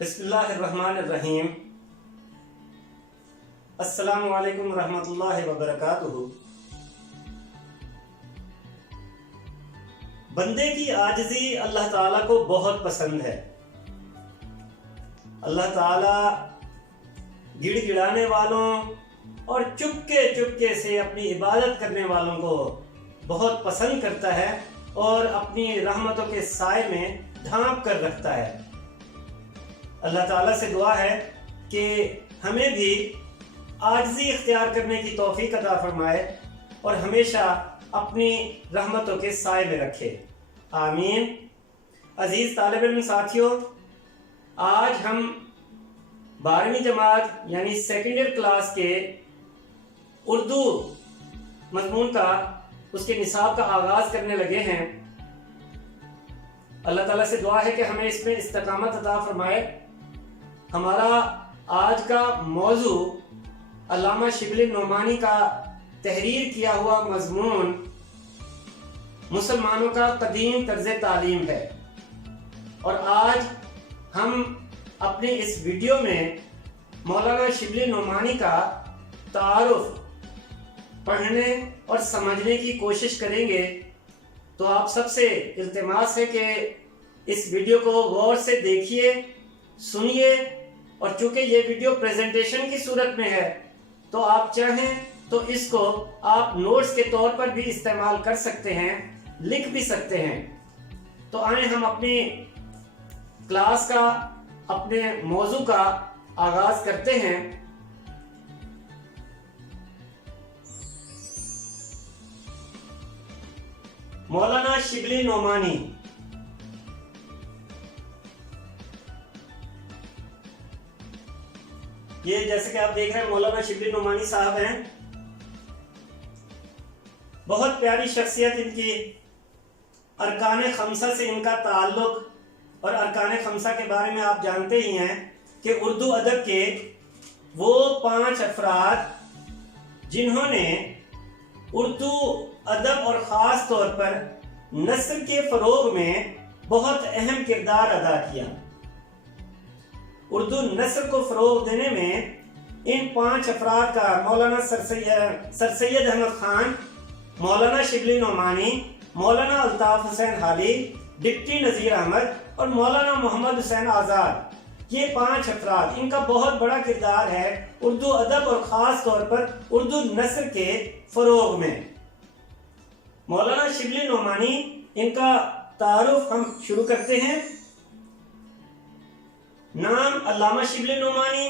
بسم اللہ الرحمن الرحیم۔ السلام علیکم ورحمۃ اللہ وبرکاتہ۔ بندے کی عاجزی اللہ تعالیٰ کو بہت پسند ہے۔ اللہ تعالیٰ گڑ گڑانے والوں اور چپکے سے اپنی عبادت کرنے والوں کو بہت پسند کرتا ہے اور اپنی رحمتوں کے سائے میں ڈھانپ کر رکھتا ہے۔ اللہ تعالیٰ سے دعا ہے کہ ہمیں بھی عاجزی اختیار کرنے کی توفیق عطا فرمائے اور ہمیشہ اپنی رحمتوں کے سائے میں رکھے، آمین۔ عزیز طالب علم ساتھیوں، آج ہم 12ویں جماعت یعنی سیکنڈ ایئر کلاس کے اردو مضمون کا اس کے نصاب کا آغاز کرنے لگے ہیں۔ اللہ تعالیٰ سے دعا ہے کہ ہمیں اس میں استقامت عطا فرمائے۔ ہمارا آج کا موضوع علامہ شبلی نعمانی کا تحریر کیا ہوا مضمون مسلمانوں کا قدیم طرز تعلیم ہے، اور آج ہم اپنے اس ویڈیو میں مولانا شبلی نعمانی کا تعارف پڑھنے اور سمجھنے کی کوشش کریں گے۔ تو آپ سب سے التماس ہے کہ اس ویڈیو کو غور سے دیکھیے، سنیے، اور چونکہ یہ ویڈیو پریزنٹیشن کی صورت میں ہے تو آپ چاہیں تو اس کو آپ نوٹس کے طور پر بھی استعمال کر سکتے ہیں، لکھ بھی سکتے ہیں۔ تو آئیں ہم اپنی کلاس کا، اپنے موضوع کا آغاز کرتے ہیں۔ مولانا شبلی نعمانی یہ جیسے کہ آپ دیکھ رہے ہیں مولانا شبلی نعمانی صاحب ہیں۔ بہت پیاری شخصیت ان کی، ارکان خمسہ سے ان کا تعلق، اور ارکان خمسہ کے بارے میں آپ جانتے ہی ہیں کہ اردو ادب کے وہ 5 افراد جنہوں نے اردو ادب اور خاص طور پر نثر کے فروغ میں بہت اہم کردار ادا کیا۔ اردو نثر کو فروغ دینے میں ان 5 افراد کا مولانا سر سید احمد خان، مولانا شبلی نعمانی، مولانا الطاف حسین حالی، ڈپٹی نذیر احمد اور مولانا محمد حسین آزاد، یہ 5 افراد، ان کا بہت بڑا کردار ہے اردو ادب اور خاص طور پر اردو نثر کے فروغ میں۔ مولانا شبلی نعمانی، ان کا تعارف ہم شروع کرتے ہیں۔ نام علامہ شبلی نعمانی،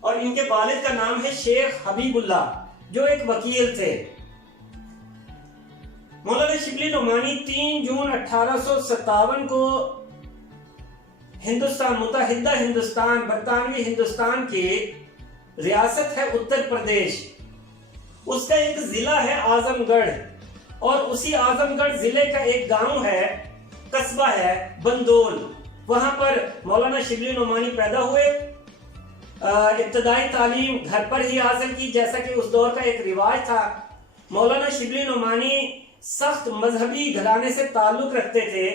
اور ان کے والد کا نام ہے شیخ حبیب اللہ، جو ایک وکیل تھے۔ مولانا شبلی نعمانی 3 جون 1857 کو متحدہ ہندوستان، برطانوی ہندوستان کی ریاست ہے اتر پردیش، اس کا ایک ضلع ہے اعظم گڑھ، اور اسی اعظم گڑھ ضلع کا ایک گاؤں ہے، قصبہ ہے بندول، وہاں پر مولانا شبلی نعمانی پیدا ہوئے۔ ابتدائی تعلیم گھر پر ہی حاصل کی، جیسا کہ اس دور کا ایک رواج تھا۔ مولانا شبلی نعمانی سخت مذہبی گھرانے سے تعلق رکھتے تھے،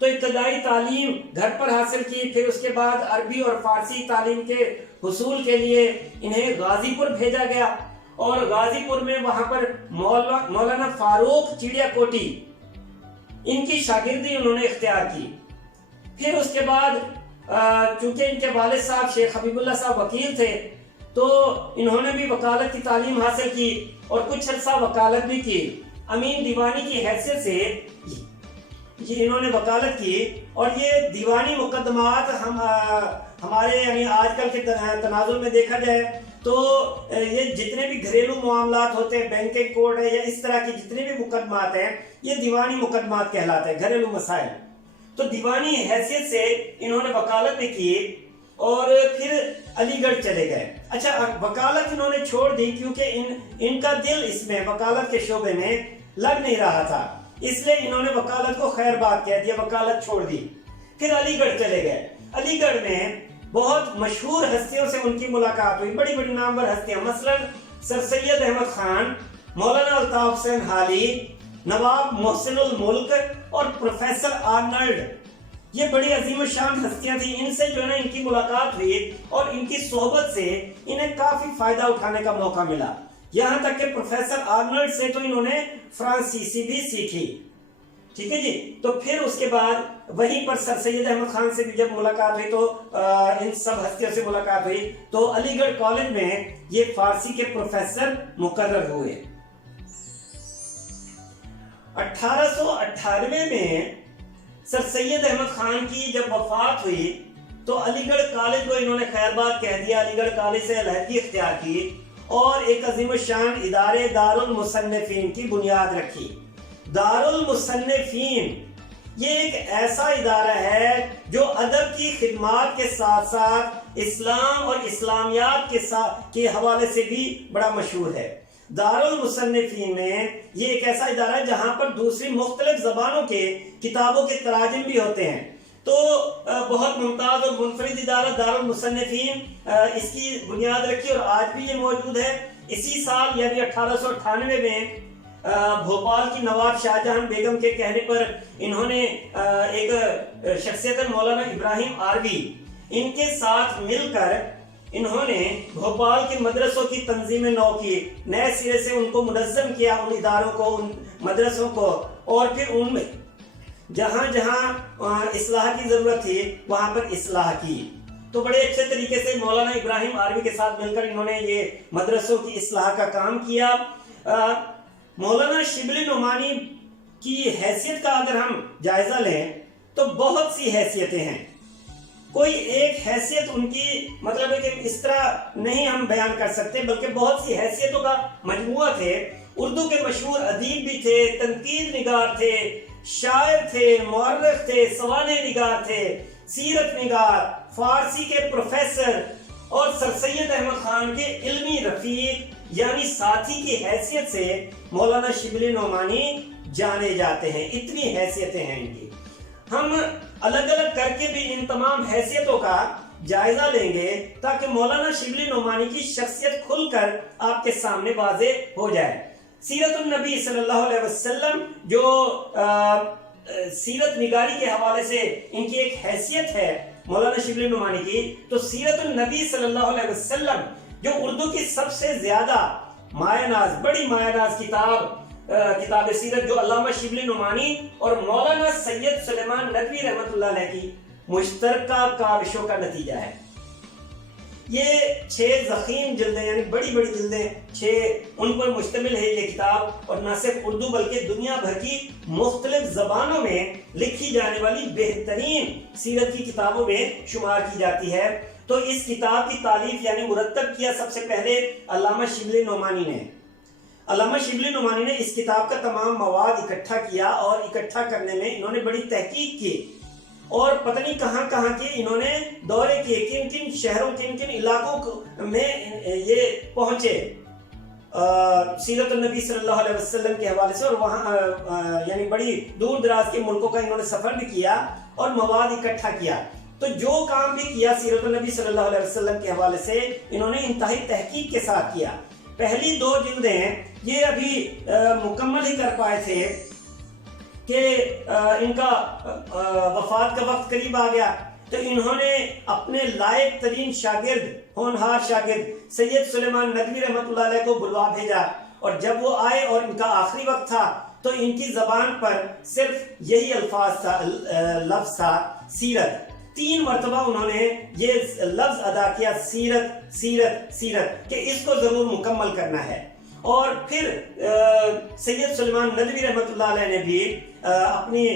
تو ابتدائی تعلیم گھر پر حاصل کی، پھر اس کے بعد عربی اور فارسی تعلیم کے حصول کے لیے انہیں غازی پور بھیجا گیا، اور غازی پور میں وہاں پر مولانا فاروق چڑیا کوٹی، ان کی شاگردی انہوں نے اختیار کی۔ پھر اس کے بعد چونکہ ان کے والد صاحب شیخ حبیب اللہ صاحب وکیل تھے، تو انہوں نے بھی وکالت کی تعلیم حاصل کی اور کچھ عرصہ وکالت بھی کی۔ امین دیوانی کی حیثیت سے یہ انہوں نے وکالت کی، اور یہ دیوانی مقدمات ہمارے یعنی آج کل کے تناظر میں دیکھا جائے تو یہ جتنے بھی گھریلو معاملات ہوتے ہیں، بینکنگ کوڈ ہے یا اس طرح کی جتنے بھی مقدمات ہیں، یہ دیوانی مقدمات کہلاتے ہیں، گھریلو مسائل۔ تو دیوانی حیثیت سے انہوں نے وکالت بھی کی اور پھر علی گڑھ چلے گئے۔ اچھا، وکالت انہوں نے چھوڑ دی کیونکہ ان کا دل اس میں وکالت کے شعبے میں لگ نہیں رہا تھا، اس لیے انہوں نے وکالت کو خیر بات کہہ دیا، وکالت چھوڑ دی۔ پھر علی گڑھ چلے گئے۔ علی گڑھ میں بہت مشہور ہستیوں سے ان کی ملاقات ہوئی، بڑی بڑی نامور ہستیاں، مثلا سر سید احمد خان، مولانا الطاف حسین حالی، نواب محسن الملک اور پروفیسر آرنلڈ، یہ بڑی عظیم الشان ہستیاں تھیں، ان سے جو ہے نا ان کی ملاقات ہوئی اور ان کی صحبت سے انہیں کافی فائدہ اٹھانے کا موقع ملا، یہاں تک کہ پروفیسر آرنلڈ سے تو انہوں نے فرانسیسی بھی سیکھی، ٹھیک ہے جی۔ تو پھر اس کے بعد وہیں پر سر سید احمد خان سے بھی جب ملاقات ہوئی تو ان سب ہستیوں سے ملاقات ہوئی تو علی گڑھ کالج میں یہ فارسی کے پروفیسر مقرر ہوئے۔ 1898 میں سر سید احمد خان کی جب وفات ہوئی تو علی گڑھ کالج کو انہوں نے خیر بات کہہ دیا، علی گڑھ کالج سے علیحدگی اختیار کی اور ایک عظیم الشان ادارے دارالمصنفین کی بنیاد رکھی۔ دارالمصنفین یہ ایک ایسا ادارہ ہے جو ادب کی خدمات کے ساتھ ساتھ اسلام اور اسلامیات کے حوالے سے بھی بڑا مشہور ہے۔ دارالمصنفین میں یہ ایک ایسا ادارہ ہے جہاں پر دوسری مختلف زبانوں کے کتابوں کے تراجم بھی ہوتے ہیں، تو بہت ممتاز اور منفرد ادارہ دارالمصنفین اس کی بنیاد رکھی اور آج بھی یہ موجود ہے۔ اسی سال یعنی 1898 میں بھوپال کی نواب شاہ جہاں بیگم کے کہنے پر انہوں نے ایک شخصیت مولانا ابراہیم آروی ان کے ساتھ مل کر انہوں نے بھوپال کے مدرسوں کی تنظیم نو کی، نئے سرے سے ان کو منظم کیا، ان اداروں کو، ان مدرسوں کو، اور پھر ان میں جہاں جہاں اصلاح کی ضرورت تھی وہاں پر اصلاح کی۔ تو بڑے اچھے طریقے سے مولانا ابراہیم آروی کے ساتھ مل کر انہوں نے یہ مدرسوں کی اصلاح کا کام کیا۔ مولانا شبلی نعمانی کی حیثیت کا اگر ہم جائزہ لیں تو بہت سی حیثیتیں ہیں، کوئی ایک حیثیت ان کی مطلب ہے کہ اس طرح نہیں ہم بیان کر سکتے، بلکہ بہت سی حیثیتوں کا مجموعہ تھے۔ اردو کے مشہور ادیب بھی تھے، تنقید نگار تھے، شاعر تھے، مورخ تھے، سوانح نگار تھے، سیرت نگار، فارسی کے پروفیسر اور سر سید احمد خان کے علمی رفیق یعنی ساتھی کی حیثیت سے مولانا شبلی نعمانی جانے جاتے ہیں۔ اتنی حیثیتیں ہیں ان کی، ہم الگ الگ کر کے بھی ان تمام حیثیتوں کا جائزہ لیں گے تاکہ مولانا شبلی نعمانی کی شخصیت کھل کر آپ کے سامنے واضح ہو جائے۔ سیرت النبی صلی اللہ علیہ وسلم جو سیرت نگاری کے حوالے سے ان کی ایک حیثیت ہے مولانا شبلی نعمانی کی، تو سیرت النبی صلی اللہ علیہ وسلم جو اردو کی سب سے زیادہ مایہ ناز، بڑی مایہ ناز کتاب سیرت جو علامہ شبلی نعمانی اور مولانا سید سلیمان ندوی رحمۃ اللہ علیہ کی مشترکہ کاوشوں کا نتیجہ ہے۔ یہ 6 ضخیم جلدیں یعنی بڑی بڑی جلدیں 6 ان پر مشتمل ہے یہ کتاب، اور نہ صرف اردو بلکہ دنیا بھر کی مختلف زبانوں میں لکھی جانے والی بہترین سیرت کی کتابوں میں شمار کی جاتی ہے۔ تو اس کتاب کی تالیف یعنی مرتب کیا سب سے پہلے علامہ شبلی نعمانی نے۔ علامہ شبلی نعمانی نے اس کتاب کا تمام مواد اکٹھا کیا اور اکٹھا کرنے میں انہوں نے بڑی تحقیق کی اور پتہ نہیں کہاں کہاں کے انہوں نے دورے کیے، کن کن شہروں کن کن علاقوں میں یہ پہنچے سیرت النبی صلی اللہ علیہ وسلم کے حوالے سے، اور وہاں یعنی بڑی دور دراز کے ملکوں کا انہوں نے سفر بھی کیا اور مواد اکٹھا کیا۔ تو جو کام بھی کیا سیرت النبی صلی اللہ علیہ وسلم کے حوالے سے انہوں نے انتہائی تحقیق کے ساتھ کیا۔ پہلی 2 جلدیں یہ ابھی مکمل ہی کر پائے تھے کہ ان کا وفات کا وقت قریب آ گیا، تو انہوں نے اپنے لائق ترین شاگرد، ہونہار شاگرد سید سلیمان ندوی رحمۃ اللہ علیہ کو بلوا بھیجا، اور جب وہ آئے اور ان کا آخری وقت تھا تو ان کی زبان پر صرف یہی لفظ تھا سیرت۔ 3 مرتبہ انہوں نے یہ لفظ ادا کیا سیرت سیرت سیرت کہ اس کو ضرور مکمل کرنا ہے۔ اور پھر سید سلیمان ندوی رحمۃ اللہ علیہ نے بھی اپنی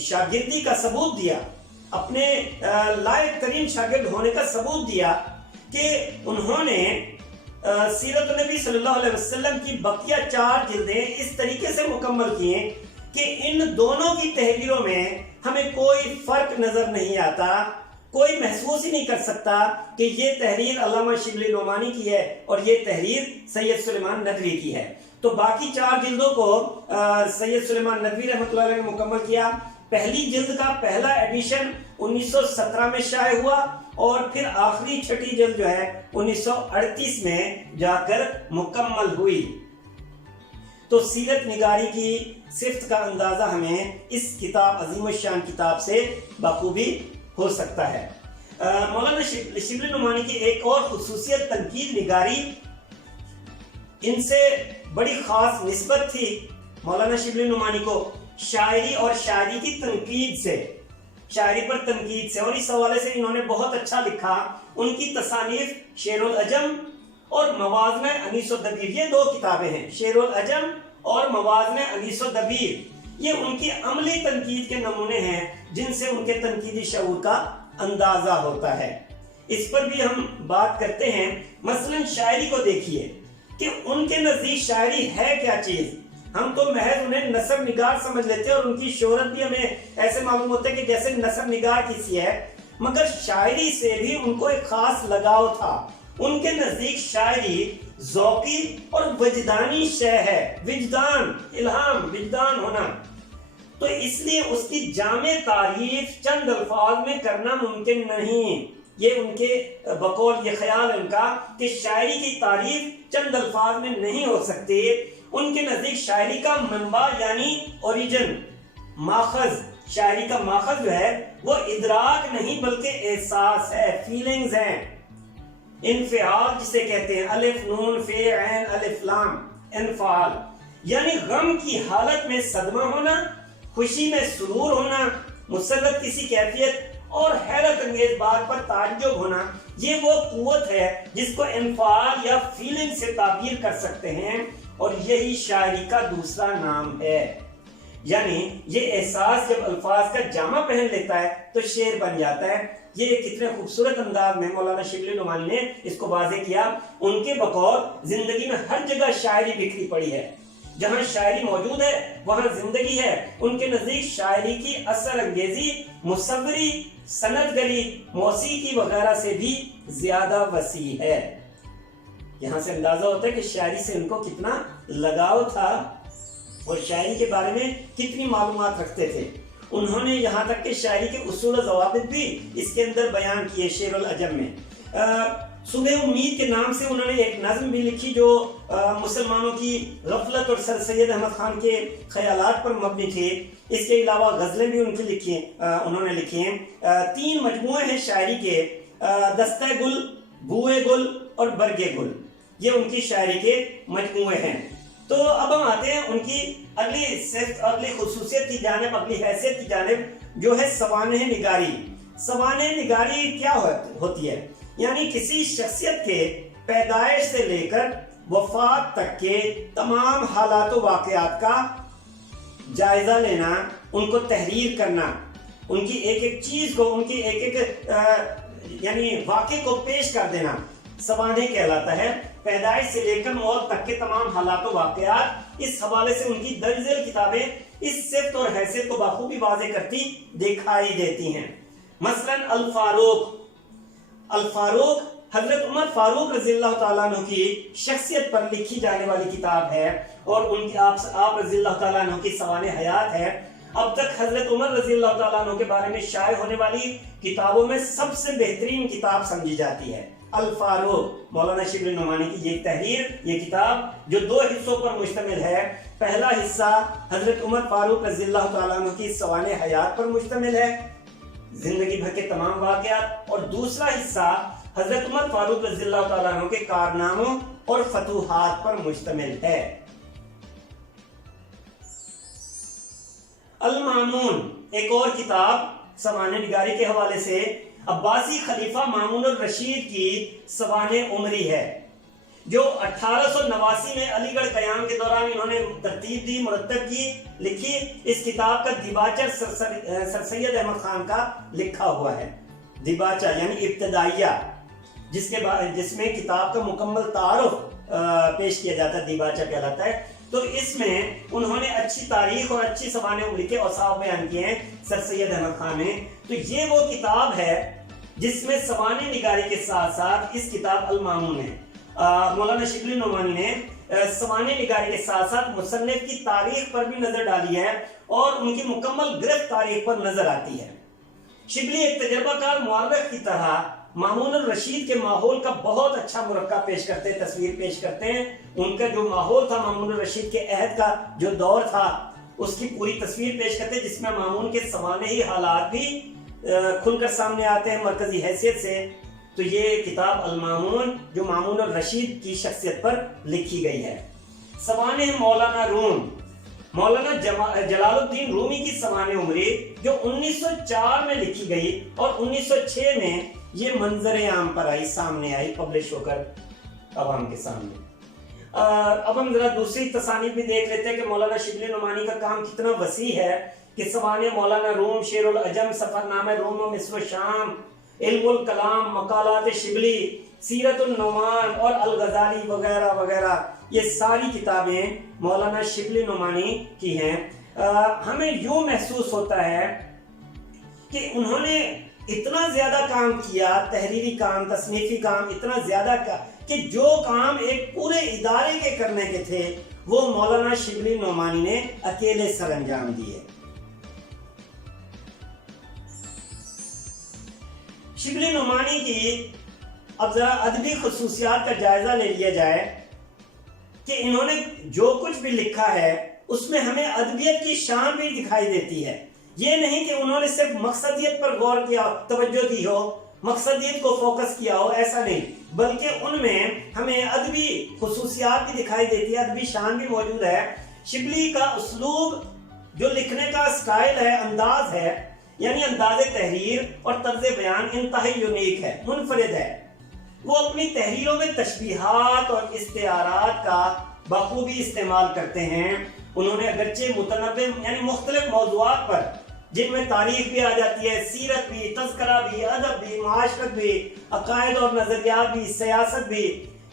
شاگردی کا ثبوت دیا، اپنے لائق ترین شاگرد ہونے کا ثبوت دیا کہ انہوں نے سیرت النبی صلی اللہ علیہ وسلم کی بقیہ 4 جلدیں اس طریقے سے مکمل کیے کہ ان دونوں کی تحریروں میں ہمیں کوئی فرق نظر نہیں آتا، کوئی محسوس ہی نہیں کر سکتا کہ یہ تحریر علامہ شبلی نعمانی کی ہے اور یہ تحریر سید سلیمان ندوی کی ہے۔ تو باقی 4 جلدوں کو سید سلیمان ندوی رحمۃ اللہ علیہ نے مکمل کیا۔ پہلی جلد کا پہلا ایڈیشن 1917 میں شائع ہوا اور پھر آخری 6ٹھی جلد جو ہے 1938 میں جا کر مکمل ہوئی۔ تو سیرت نگاری کی صفت کا اندازہ ہمیں اس کتاب عظیم الشان کتاب سے بخوبی ہو سکتا ہے۔ مولانا شبلی نعمانی کی ایک اور خصوصیت تنقید نگاری، ان سے بڑی خاص نسبت تھی مولانا شبلی نعمانی کو شاعری اور شاعری کی تنقید سے، شاعری پر تنقید سے، اور اس حوالے سے انہوں نے بہت اچھا لکھا۔ ان کی تصانیف شعر العجم اور موازن انیس و دبیر، یہ دو کتابیں ہیں، شعر العجم اور موازن انیس و دبیر، یہ ان کی عملی تنقید کے نمونے ہیں جن سے ان کے تنقیدی شعور کا اندازہ ہوتا ہے۔ اس پر بھی ہم بات کرتے ہیں۔ مثلا شاعری کو دیکھیے کہ ان کے نزدیک شاعری ہے کیا چیز۔ ہم تو محض انہیں نثر نگار سمجھ لیتے ہیں اور ان کی شہرت بھی ہمیں ایسے معلوم ہوتا ہے کہ جیسے نثر نگار کسی ہے، مگر شاعری سے بھی ان کو ایک خاص لگاؤ تھا۔ ان کے نزدیک شاعری ذوقی اور وجدانی شے ہے، وجدان، الہام، وجدان ہونا، تو اس لیے اس کی جامع تعریف چند الفاظ میں کرنا ممکن نہیں۔ یہ ان کے بقول یہ خیال ہے ان کا کہ شاعری کی تعریف چند الفاظ میں نہیں ہو سکتی۔ ان کے نزدیک شاعری کا منبع یعنی اوریجن، ماخذ، شاعری کا ماخذ جو ہے وہ ادراک نہیں بلکہ احساس ہے، فیلنگز ہیں، انفعال جسے کہتے ہیں، الف نون فے عین الف لام، انفعال یعنی غم کی حالت میں صدمہ ہونا، خوشی میں سرور ہونا، مسرت کسی کیفیت اور حیرت انگیز بات پر تعجب ہونا، یہ وہ قوت ہے جس کو انفعال یا فیلنگ سے تعبیر کر سکتے ہیں، اور یہی شاعری کا دوسرا نام ہے۔ یعنی یہ احساس جب الفاظ کا جامع پہن لیتا ہے تو شعر بن جاتا ہے۔ یہ کتنے خوبصورت انداز میں مولانا شبلی نعمانی نے اس کو واضح کیا۔ ان کے بقول زندگی میں ہر جگہ شاعری بکھری پڑی ہے، جہاں شاعری موجود ہے وہاں زندگی ہے۔ ان کے نزدیک شاعری کی اثر انگیزی مصوری، سند گری، موسیقی وغیرہ سے بھی زیادہ وسیع ہے۔ یہاں سے اندازہ ہوتا ہے کہ شاعری سے ان کو کتنا لگاؤ تھا اور شاعری کے بارے میں کتنی معلومات رکھتے تھے۔ انہوں نے یہاں تک کہ شاعری کے اصول و ضوابط بھی اس کے اندر بیان کیے شعر العجم میں۔ صبح امید کے نام سے انہوں نے ایک نظم بھی لکھی جو مسلمانوں کی غفلت اور سر سید احمد خان کے خیالات پر مبنی تھی۔ اس کے علاوہ غزلیں بھی انہوں نے لکھی ہیں۔ 3 مجموعے ہیں شاعری کے، دستہ گل، بوئے گل اور برگے گل، یہ ان کی شاعری کے مجموعے ہیں۔ تو اب ہم آتے ہیں ان کی اگلی خصوصیت کی جانب، اگلی حیثیت کی جانب، جو ہے سوانح نگاری۔ سوانح نگاری کیا ہوتی ہے؟ یعنی کسی شخصیت کے پیدائش سے لے کر وفات تک کے تمام حالات و واقعات کا جائزہ لینا، ان کو تحریر کرنا، ان کی ایک ایک چیز کو، ان کی ایک ایک یعنی واقعے کو پیش کر دینا سوانح کہلاتا ہے۔ پیدائش سے لے کر موت تک کے تمام حالات و واقعات، اس حوالے سے ان کی درج ذیل کتابیں اس صفت اور حیثیت کو بخوبی واضح کرتی دکھائی دیتی ہیں۔ مثلا الفاروق حضرت عمر فاروق رضی اللہ تعالیٰ عنہ کی شخصیت پر لکھی جانے والی کتاب ہے، اور ان کی آپ رضی اللہ تعالیٰ عنہ کی سوانح حیات ہے۔ اب تک حضرت عمر رضی اللہ تعالیٰ عنہ کے بارے میں شائع ہونے والی کتابوں میں سب سے بہترین کتاب سمجھی جاتی ہے الفاروق، مولانا شبلی نعمانی کی یہ تحریر، یہ کتاب جو 2 حصوں پر مشتمل ہے۔ پہلا حصہ حضرت عمر فاروق رضی اللہ تعالیٰ عنہ کی سوانح حیات پر مشتمل ہے، زندگی بھر کے تمام واقعات، اور دوسرا حصہ حضرت عمر فاروق رضی اللہ تعالیٰ عنہ کے کارناموں اور فتوحات پر مشتمل ہے۔ المامون ایک اور کتاب سوانح نگاری کے حوالے سے عباسی خلیفہ مامون الرشید کی سوانح عمری ہے، جو 1889 میں علی گڑھ قیام کے دوران انہوں نے ترتیب دی، مرتب کی، لکھی۔ اس کتاب کا دیباچہ سر سید احمد خان کا لکھا ہوا ہے۔ دیباچہ یعنی ابتدائیہ، جس میں کتاب کا مکمل تعارف پیش کیا جاتا ہے، دیباچہ کہلاتا ہے۔ تو اس میں انہوں نے اچھی تاریخ اور اچھی سوانح عمری کے اوصاف بیان کیے ہیں سر سید احمد خان نے۔ تو یہ وہ کتاب ہے جس میں سوانح نگاری کے ساتھ ساتھ اس کتاب المامون ہے۔ مولانا شبلی نعمانی نے سوانح نگاری کے ساتھ ساتھ مصنف کی تاریخ پر بھی نظر ڈالی ہے، اور ان کی مکمل گرفت تاریخ پر نظر آتی ہے۔ شبلی ایک تجربہ کار مورخ کی طرح مامون الرشید کے ماحول کا بہت اچھا مرکب پیش کرتے ہیں، تصویر پیش کرتے ہیں. ان کا جو ماحول تھا مامون الرشید کے عہد کا جو دور تھا اس کی پوری تصویر پیش کرتے ہیں، جس میں مامون کے سوانحی حالات بھی کھل کر سامنے آتے ہیں مرکزی حیثیت سے. تو یہ کتاب المامون جو مامون الرشید کی شخصیت پر لکھی گئی ہے. سوانح مولانا روم، مولانا جلال الدین رومی کی سوانح عمری جو 1904 میں لکھی گئی اور 1906 میں یہ منظر عام پر آئی، سامنے آئی، پبلش ہو کر عوام کے سامنے. اب ہم ذرا دوسری تصانیف بھی دیکھ لیتے ہیں کہ مولانا شبلی نعمانی کا کام کتنا وسیع ہے. کہ سوانح مولانا روم، شیر العجم، سفر نامہ روم و مصر و شام، علم الکلام، مقالات شبلی، سیرت النعمان اور الغزالی وغیرہ وغیرہ، یہ ساری کتابیں مولانا شبلی نعمانی کی ہیں. ہمیں یوں محسوس ہوتا ہے کہ انہوں نے اتنا زیادہ کام کیا، تحریری کام، تصنیفی کام اتنا زیادہ کہ جو کام ایک پورے ادارے کے کرنے کے تھے وہ مولانا شبلی نعمانی نے اکیلے سر انجام دیے. شبلی نعمانی کی اب ذرا ادبی خصوصیات کا جائزہ لے لیا جائے کہ انہوں نے جو کچھ بھی لکھا ہے اس میں ہمیں ادبیت کی شان بھی دکھائی دیتی ہے. یہ نہیں کہ انہوں نے صرف مقصدیت پر غور کیا، توجہ دی ہو، مقصدیت کو فوکس کیا ہو، ایسا نہیں، بلکہ ان میں ہمیں ادبی خصوصیات بھی دکھائی دیتی ہے، ادبی شان بھی موجود ہے. شبلی کا اسلوب جو لکھنے کا سٹائل ہے، انداز ہے، یعنی انداز تحریر اور طرز بیان انتہائی یونیک ہے، منفرد ہے. وہ اپنی تحریروں میں تشبیہات اور استعارات کا بخوبی استعمال کرتے ہیں. انہوں نے اگرچہ متنوع یعنی مختلف موضوعات پر، جن میں تاریخ بھی آ جاتی ہے، سیرت بھی، تذکرہ بھی، ادب بھی، معاشرت بھی، عقائد اور نظریات بھی، سیاست بھی،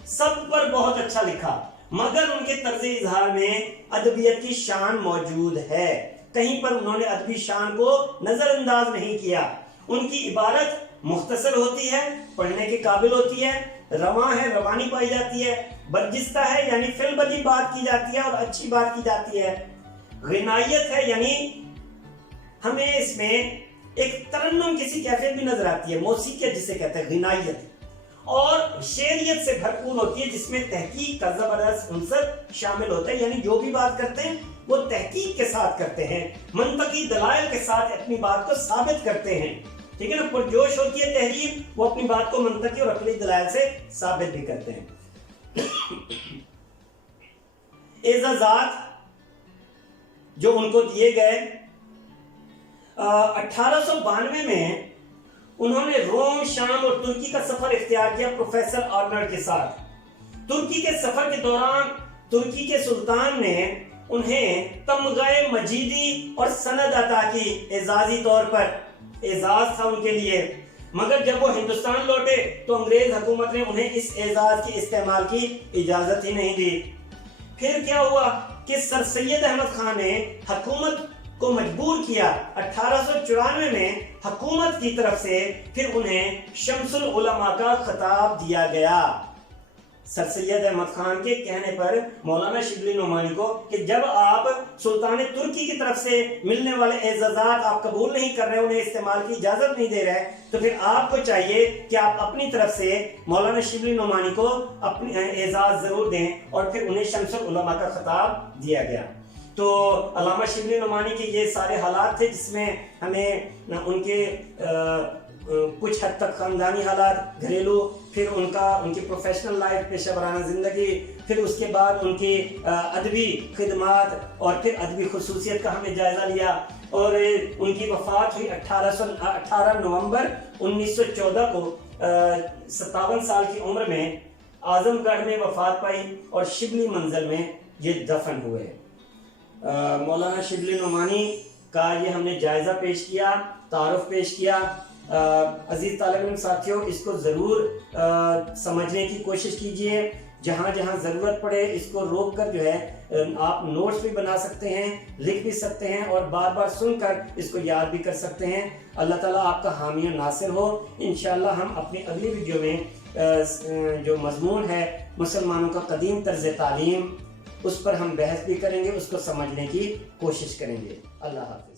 سب پر بہت اچھا لکھا، مگر ان کے طرز اظہار میں ادبیت کی شان موجود ہے. کہیں پر انہوں نے ادبی شان کو نظر انداز نہیں کیا. ان کی عبارت مختصر ہوتی ہے، پڑھنے کے قابل ہوتی ہے، رواں ہے، روانی پائی جاتی ہے، برجستہ ہے یعنی فی البدی بات کی جاتی ہے اور اچھی بات کی جاتی ہے. غنائیت ہے یعنی ہمیں اس میں ایک ترنم کسی کیفیت بھی نظر آتی ہے، موسیقیت جسے کہتے ہیں غنائیت، اور شعریت سے بھرپور ہوتی ہے جس میں تحقیق کا زبردست عنصر شامل ہوتا ہے. یعنی جو بھی بات کرتے ہیں وہ تحقیق کے ساتھ کرتے ہیں، منطقی دلائل کے ساتھ اپنی بات کو ثابت کرتے ہیں. ٹھیک ہے نا، پرجوش ہوتی ہے تحریر، وہ اپنی بات کو منطقی اور عقلی دلائل سے ثابت بھی کرتے ہیں. اعزازات جو ان کو دیے گئے، 1892 میں انہوں نے روم، شام اور ترکی کا سفر اختیار کیا پروفیسر آرنر کے ساتھ. ترکی کے سفر کے دوران ترکی کے سلطان نے انہیں تمغہ مجیدی اور سند عطا کی، اعزازی طور پر اعزاز تھا ان کے لیے. مگر جب وہ ہندوستان لوٹے تو انگریز حکومت نے انہیں اس اعزاز کے استعمال کی اجازت ہی نہیں دی. پھر کیا ہوا کہ سر سید احمد خان نے حکومت کو مجبور کیا. 1894 میں حکومت کی طرف سے پھر انہیں شمس العلماء کا خطاب دیا گیا. سر سید احمد خان کے کہنے پر مولانا شبلی نعمانی کو کہ جب آپ سلطان ترکی کی طرف سے ملنے والے اعزازات آپ قبول نہیں کر رہے، انہیں استعمال کی اجازت نہیں دے رہے، تو پھر آپ کو چاہیے کہ آپ اپنی طرف سے مولانا شبلی نعمانی کو اپنی اعزاز ضرور دیں. اور پھر انہیں شمس العلماء کا خطاب دیا گیا. تو علامہ شبلی نعمانی کے یہ سارے حالات تھے جس میں ہمیں ان کے کچھ حد تک خاندانی حالات، گھریلو، پھر ان کی پروفیشنل لائف، پیشہ ورانہ زندگی، پھر اس کے بعد ان کی ادبی خدمات اور پھر ادبی خصوصیت کا ہم نے جائزہ لیا. اور ان کی وفات ہوئی 18 نومبر 1914 کو 57 سال کی عمر میں اعظم گڑھ میں وفات پائی اور شبلی منزل میں یہ دفن ہوئے. مولانا شبلی نعمانی کا یہ ہم نے جائزہ پیش کیا، تعارف پیش کیا. عزیز طالب علم ساتھیوں، اس کو ضرور سمجھنے کی کوشش کیجئے. جہاں جہاں ضرورت پڑے اس کو روک کر جو ہے آپ نوٹس بھی بنا سکتے ہیں، لکھ بھی سکتے ہیں اور بار بار سن کر اس کو یاد بھی کر سکتے ہیں. اللہ تعالیٰ آپ کا حامی و ناصر ہو. انشاءاللہ ہم اپنی اگلی ویڈیو میں جو مضمون ہے مسلمانوں کا قدیم طرز تعلیم، اس پر ہم بحث بھی کریں گے، اس کو سمجھنے کی کوشش کریں گے. اللہ حافظ.